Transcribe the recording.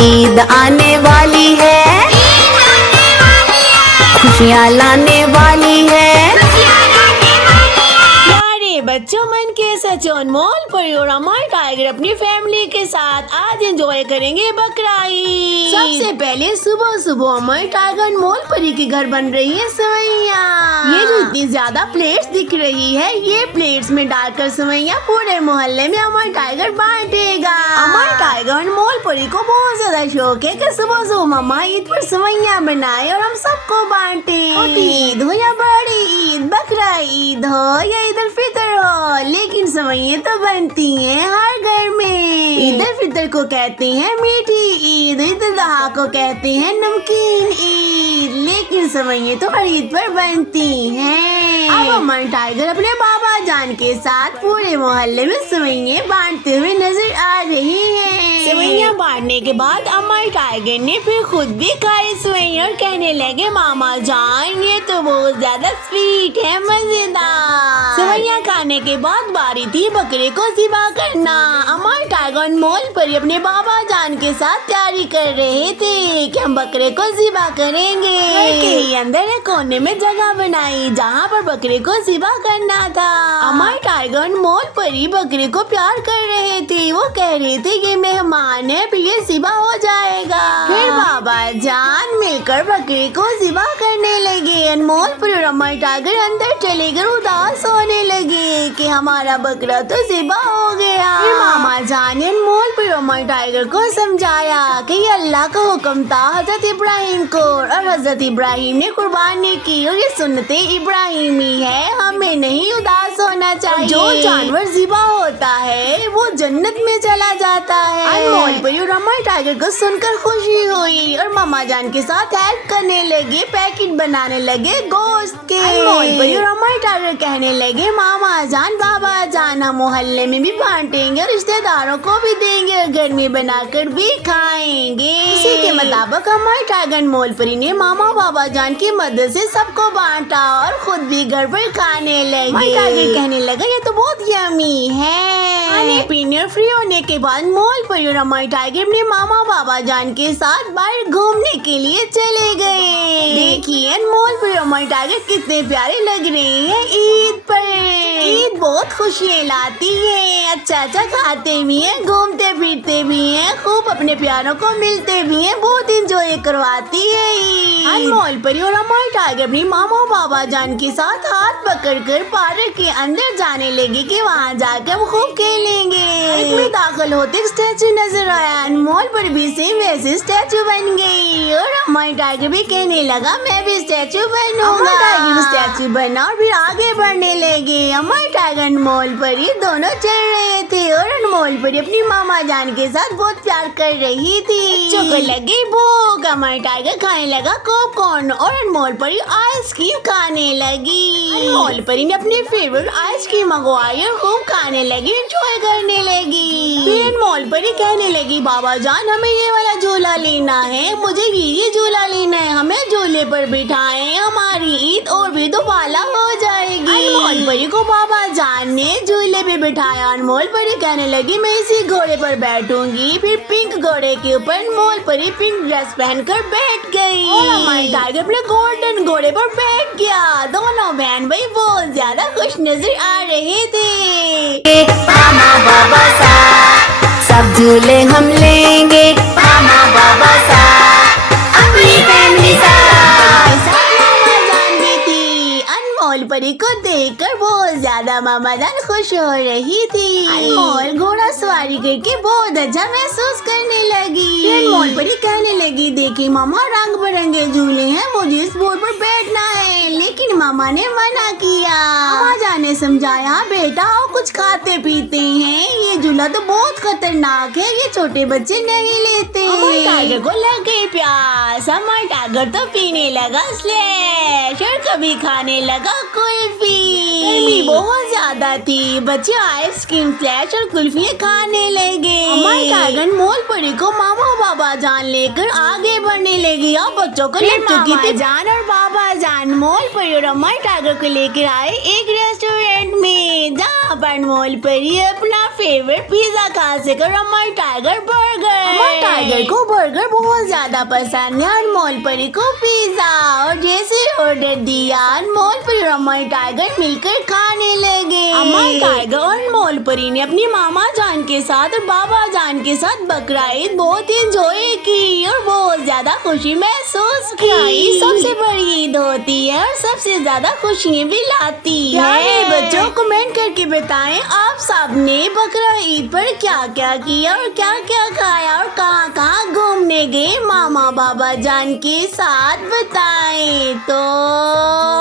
ईद आने वाली है, खुशियाँ लाने वाली है। बच्चों मन के सच अनमोल परी और अमर टाइगर अपनी फैमिली के साथ आज एंजॉय करेंगे बकरा ईद। सबसे पहले सुबह सुबह अमर टाइगर अनमोल परी के घर बन रही है सेवैयाँ। ये जो इतनी ज्यादा प्लेट्स दिख रही है, ये प्लेट्स में डालकर सेवैयाँ पूरे मोहल्ले में अमर टाइगर बांटेगा। अमर टाइगर अनमोल परी को बहुत ज्यादा शौक है कि सुबह सुबह मम्मा ईद पर सेवैयाँ बनाए और हम सबको बांटे। ईद हो या बड़ी ईद, बकरा ईद हो या ईद उल फितर हो, लेकिन सेवैयाँ तो बनती हैं हर घर में। ईद उल फितर को कहते हैं मीठी ईद, ईद उल अजहा को कहते हैं नमकीन ईद, लेकिन सेवैयाँ तो हर ईद पर बनती हैं। अब अमर टाइगर अपने बाबा जान के साथ पूरे मोहल्ले में सेवैयाँ बांटते हुए नजर आ रही हैं। सेवैयाँ बांटने के बाद अमर टाइगर ने फिर खुद भी खाई सेवैयाँ और कहने लगे मामा जान ये तो बहुत ज्यादा स्वीट है, मजेदार। सेवैयाँ खाने के बाद बारी थी बकरे को ज़िबा करना। अमर टाइगर अनमोल परी अपने बाबा जान के साथ तैयारी कर रहे थे कि हम बकरे को ज़िबा करेंगे। घर के ही अंदर एक कोने में जगह बनाई जहाँ पर बकरे को ज़िबा करना था। अमर टाइगर अनमोल परी बकरे को प्यार कर रहे थे, वो कह रहे थे ये मेहमान है फिर ये ज़िबा हो जाएगा। फिर बाबा जान मिलकर बकरे को ज़िबा करने लगे। अनमोल परी और अमर टाइगर अंदर चले गए, उदास होने लगे कि हमारा बकरा तो ज़िबा हो गया। फिर मामा जान ने अनमोल परी और अमर टाइगर को समझाया कि ये अल्लाह का हुक्म था हजरत इब्राहिम को, और हजरत इब्राहिम ने कुर्बानी की और ये सुन्नते इब्राहिमी है, हमें नहीं उदास होना चाहिए। जो जानवर ज़िबा होता है वो जन्नत में चला जाता है। अनमोल परी और अमर टाइगर को सुनकर खुशी हुई और मामा जान के साथ हेल्प करने लगे, पैकेट बनाने लगे गोश्त के। अनमोल परी और अमर टाइगर कहने लगे मामा जान बाबा जान हम मोहल्ले में भी बांटेंगे और रिश्तेदारों को भी देंगे और घर में बनाकर भी खाएंगे। इसी के मुताबिक अमर टाइगर अनमोल परी ने मामा बाबा जान की मदद से सबको बांटा और खुद भी घर पर खाने लगे। टाइगर कहने लगा ये तो बहुत यमी है। खाने पीने और फ्री होने के बाद अनमोल परी और अमर टाइगर अपने मामा बाबा जान के साथ बाहर घूमने के लिए चले गए। देखिए अनमोल परी और अमर टाइगर कितने प्यारे लग रहे हैं ईद पर। ईद बहुत खुशियाँ लाती है, अच्छा अच्छा खाते भी हैं, घूमते फिरते भी हैं, खूब अपने प्यारों को मिलते भी हैं, बहुत इंजॉय करवाती है। अनमोल परी और अमर टाइगर अपनी मामा बाबा जान के साथ हाथ पकड़कर पार्क के अंदर जाने लगे कि वहाँ जाकर हम खूब खेलेंगे। में दाखिल होते स्टैचू नजर आया, अनमोल परी भी सेम वैसे स्टैचू बन गई और अमर टाइगर भी कहने लगा मैं भी स्टैचू बनूंगा। टाइगर भी स्टैचू बना और फिर आगे बढ़ने लगे। अमर टाइगर अनमोल परी दोनों चल रहे थे और अनमोल परी अपनी मामा जान के साथ बहुत प्यार कर रही थी। बच्चों को लगी भूख, अमर टाइगर खाने लगा पॉपकॉर्न और अनमोल परी आइसक्रीम खाने लगी। अनमोल परी ने अपनी फेवरेट आइसक्रीम मंगवाई और खूब खाने लगी, एंजॉय करने लगी। फिर अनमोल परी कहने लगी बाबा जान हमें ये वाला झूला लेना है, मुझे ये झूला लेना है, हमें झूले पर बिठाएं, हमारी ईद और भी दोबारा हो जाएगी। अनमोल परी को बाबा जान ने झूले पे बिठाया। अनमोल परी कहने लगी मैं इसी घोड़े पर बैठूंगी। फिर पिंक घोड़े के ऊपर अनमोल परी पिंक ड्रेस पहनकर बैठ गई और अमर टाइगर अपने गोल्डन घोड़े पर बैठ गया। दोनों बहन भाई बहुत ज्यादा खुश नजर आ रहे थे। मामा बाबा साथ सब झूले हम लेंगे, मामा बाबा साथ अपनी फैमिली साथ। मामा जान भी थी। अनमोल परी को देखकर बहुत ज्यादा मामा जान खुश हो रही थी। अनमोल घोड़ा सवारी करके बहुत अच्छा महसूस करने लगी। अनमोल परी कहने लगी देखिए मामा रंग बिरंगे झूले हैं, मुझे इस बोर्ड पर बैठना है, लेकिन मामा ने मना किया। मामा जान ने समझाया बेटा आओ कुछ खाते पीते हैं, ये झूला तो बहुत खतरनाक है, ये छोटे बच्चे नहीं लेते। अमर टाइगर को लग गई प्यास, अमर टाइगर तो पीने लगा स्लैश और कभी खाने लगा कुल्फी। गर्मी बहुत ज्यादा थी, बच्चे आइसक्रीम स्लैश और कुल्फी खाने लगे। अमर टाइगर अनमोल परी को मामा बाबा जान लेकर आगे बढ़ने लगी। अब बच्चों को ले चुकी थी जान और बाबा जान अनमोल परी और अमर टाइगर को लेकर आए एक रेस्टोरेंट रेस्टोरेंट में, जहाँ पर अनमोल परी अपना फेवरेट पिज्जा खा सके और अमर टाइगर बर्गर। अमर टाइगर को बर्गर बहुत ज्यादा पसंद है, अनमोल परी को पिज्जा। और जैसे ऑर्डर दिया, अनमोल परी और अमर टाइगर मिलकर खाने लगे। अमर टाइगर और अनमोल परी ने अपनी मामा जान के साथ और बाबा जान के साथ बकरा ईद बहुत एंजॉय की और बहुत ज्यादा खुशी महसूस की। सबसे बड़ी ईद होती है और सबसे ज्यादा खुशियाँ भी लाती है। बच्चों कमेंट करके बताएं आप सबने बकरा ईद पर क्या क्या किया और क्या क्या खाया और कहाँ कहाँ घूमने गए मामा बाबा जान के साथ, बताएं तो।